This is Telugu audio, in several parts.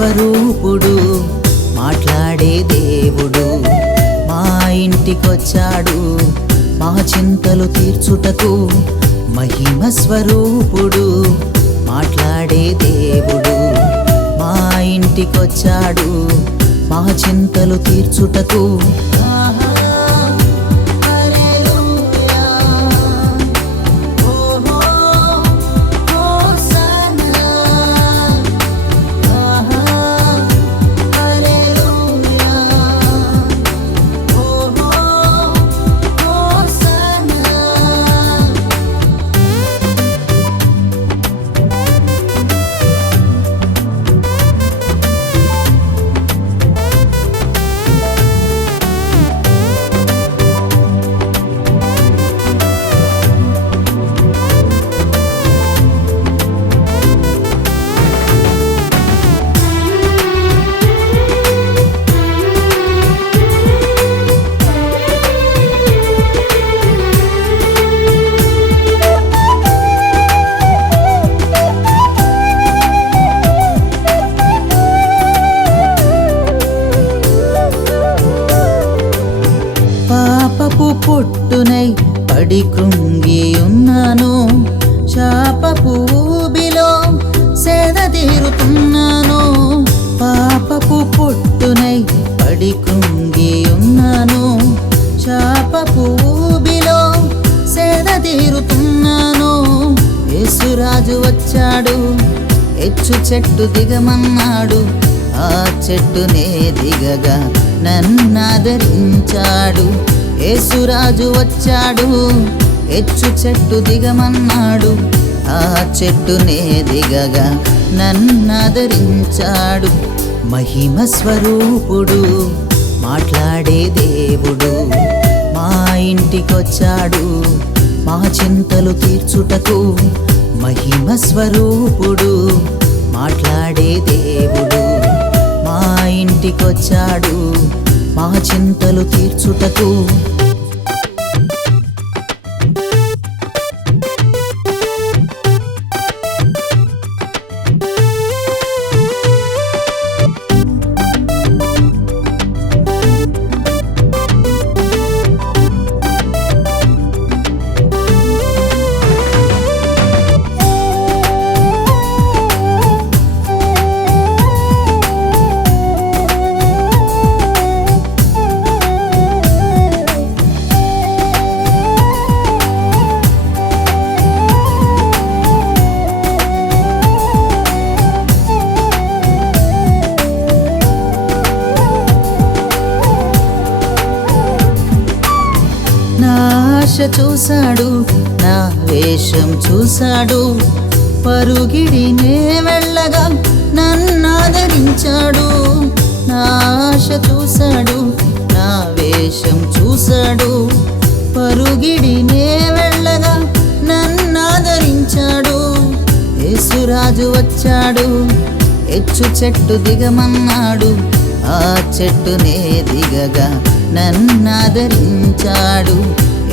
స్వరూపుడు మాట్లాడే దేవుడు మా ఇంటికొచ్చాడు మా చింతలు తీర్చుటకు. మహిమ స్వరూపుడు మాట్లాడే దేవుడు మా ఇంటికొచ్చాడు మా చింతలు తీర్చుటకు. పాపపు పొట్టునై పడి కృంగి ఉన్నాను, శాపపు ఊబిలో సేద తీరుతున్నాను. పాపపు పొట్టునై పడి కృంగి ఉన్నాను, శాపపు ఊబిలో సేద తీరుతున్నాను. యేసురాజు వచ్చాడు, హెచ్చు చెట్టు దిగమన్నాడు, ఆ చెట్టునే దిగగా నన్నాదరించాడు. యేసురాజు వచ్చాడు, హెచ్చు చెట్టు దిగమన్నాడు, ఆ చెట్టునే దిగగా నన్నాదరించాడు. మహిమ స్వరూపుడు మాట్లాడే దేవుడు మా ఇంటికొచ్చాడు మా చింతలు తీర్చుటకు. మహిమ స్వరూపుడు మాట్లాడే దేవుడు మా ఇంటికొచ్చాడు మా చింతలు తీర్చుటకు. నా ఆశ చూశాడు, నా వేషం చూశాడు, పరుగిడి నే వెళ్ళగా నన్నాదరించాడు. నా ఆశ చూశాడు, నా వేషం చూశాడు, పరుగిడి నే వెళ్ళగా నన్నాదరించాడు. యేసురాజు వచ్చాడు, హెచ్చు చెట్టు దిగమన్నాడు, ఆ చెట్టునే దిగగా నన్నాదరించాడు.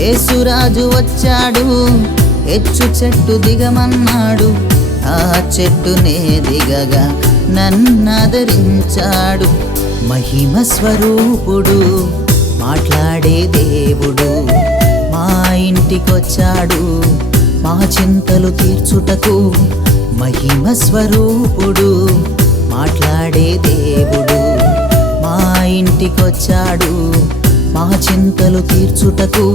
యేసురాజు వచ్చాడు, హెచ్చు చెట్టు దిగమన్నాడు, ఆ చెట్టునే దిగగా నన్నాదరించాడు. మహిమ స్వరూపుడు మాట్లాడే దేవుడు మా ఇంటికొచ్చాడు మా చింతలు తీర్చుటకు. మహిమ స్వరూపుడు మాట్లాడే దేవుడు మా ఇంటికొచ్చాడు మా చింతలు తీర్చుటకు.